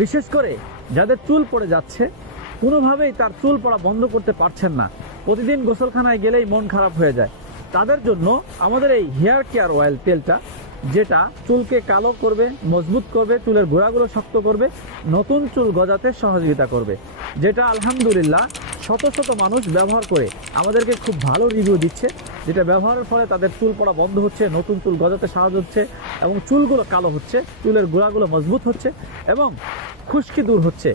বিশেষ করে যাদের চুল পড়ে যাচ্ছে, কোনোভাবেই তার চুল পড়া বন্ধ করতে পারছেন না, প্রতিদিন গোসলখানায় গেলেই মন খারাপ হয়ে যায়, তাদের জন্য আমাদের এই হেয়ার কেয়ার অয়েল তেলটা, যেটা চুলকে কালো করবে, মজবুত করবে, চুলের গোড়াগুলো শক্ত করবে, নতুন চুল গজাতে সহযোগিতা করবে, যেটা আলহামদুলিল্লাহ শত শত মানুষ ব্যবহার করে আমাদেরকে খুব ভালো রিভিউ দিচ্ছে, যেটা ব্যবহারের ফলে তাদের চুল পড়া বন্ধ হচ্ছে, নতুন চুল গজাতে সাহায্য হচ্ছে এবং চুলগুলো কালো হচ্ছে, চুলের গোড়াগুলো মজবুত হচ্ছে এবং খুশকি দূর হচ্ছে।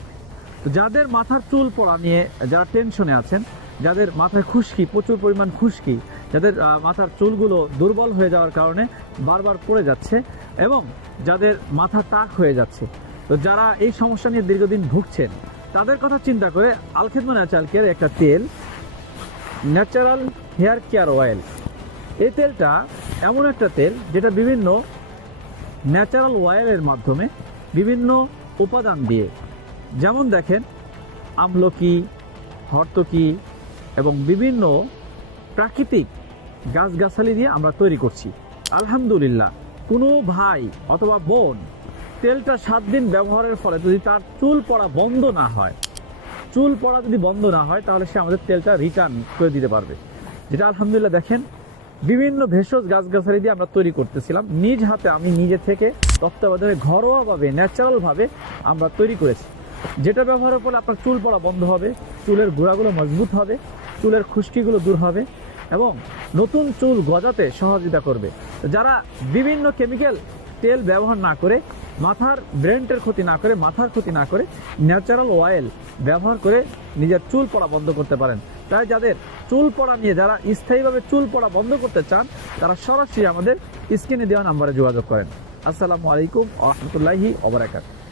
তো যাদের মাথার চুল পড়া নিয়ে যারা টেনশনে আছেন, যাদের মাথায় খুশকি, প্রচুর পরিমাণ খুশকি, যাদের মাথার চুলগুলো দুর্বল হয়ে যাওয়ার কারণে বারবার পড়ে যাচ্ছে এবং যাদের মাথা টাক হয়ে যাচ্ছে, তো যারা এই সমস্যা নিয়ে দীর্ঘদিন ভুগছেন, তাদের কথা চিন্তা করে আল খিদমত ন্যাচারাল কেয়ার একটা তেল, ন্যাচারাল হেয়ার কেয়ার অয়েল। এই তেলটা এমন একটা তেল যেটা বিভিন্ন ন্যাচারাল অয়েলের মাধ্যমে বিভিন্ন উপাদান দিয়ে, যেমন দেখেন আমলকি, হর্তকি এবং বিভিন্ন প্রাকৃতিক গাছগাছালি দিয়ে আমরা তৈরি করছি। আলহামদুলিল্লাহ, কোনো ভাই অথবা বোন তেলটা 7 দিন ব্যবহারের ফলে যদি তার চুল পড়া বন্ধ না হয়, চুল পড়া যদি বন্ধ না হয়, তাহলে সে আমাদের তেলটা রিটার্ন করে দিতে পারবে। যেটা আলহামদুলিল্লাহ দেখেন বিভিন্ন ভেষজ গাছগাছালি দিয়ে আমরা তৈরি করতেছিলাম, নিজ হাতে আমি নিজে থেকে তত্ত্বাবধানে ঘরোয়াভাবে ন্যাচারালভাবে আমরা তৈরি করেছি, যেটা ব্যবহারের ফলে আপনার চুল পড়া বন্ধ হবে, চুলের গোড়াগুলো মজবুত হবে, চুলের খুশকিগুলো দূর হবে এবং নতুন চুল গজাতে সহযোগিতা করবে। যারা বিভিন্ন কেমিক্যাল তেল ব্যবহার না করে, মাথার ব্রেনটের ক্ষতি না করে, মাথার ক্ষতি না করে, ন্যাচারাল অয়েল ব্যবহার করে নিজের চুল পড়া বন্ধ করতে পারেন। তাই যাদের চুল পড়া নিয়ে, যারা স্থায়ীভাবে চুল পড়া বন্ধ করতে চান, তারা সরাসরি আমাদের স্ক্রিনে দেওয়া নাম্বারে যোগাযোগ করেন। আসসালামু আলাইকুম ওয়া রাহমাতুল্লাহি ওয়া বারাকাতুহু।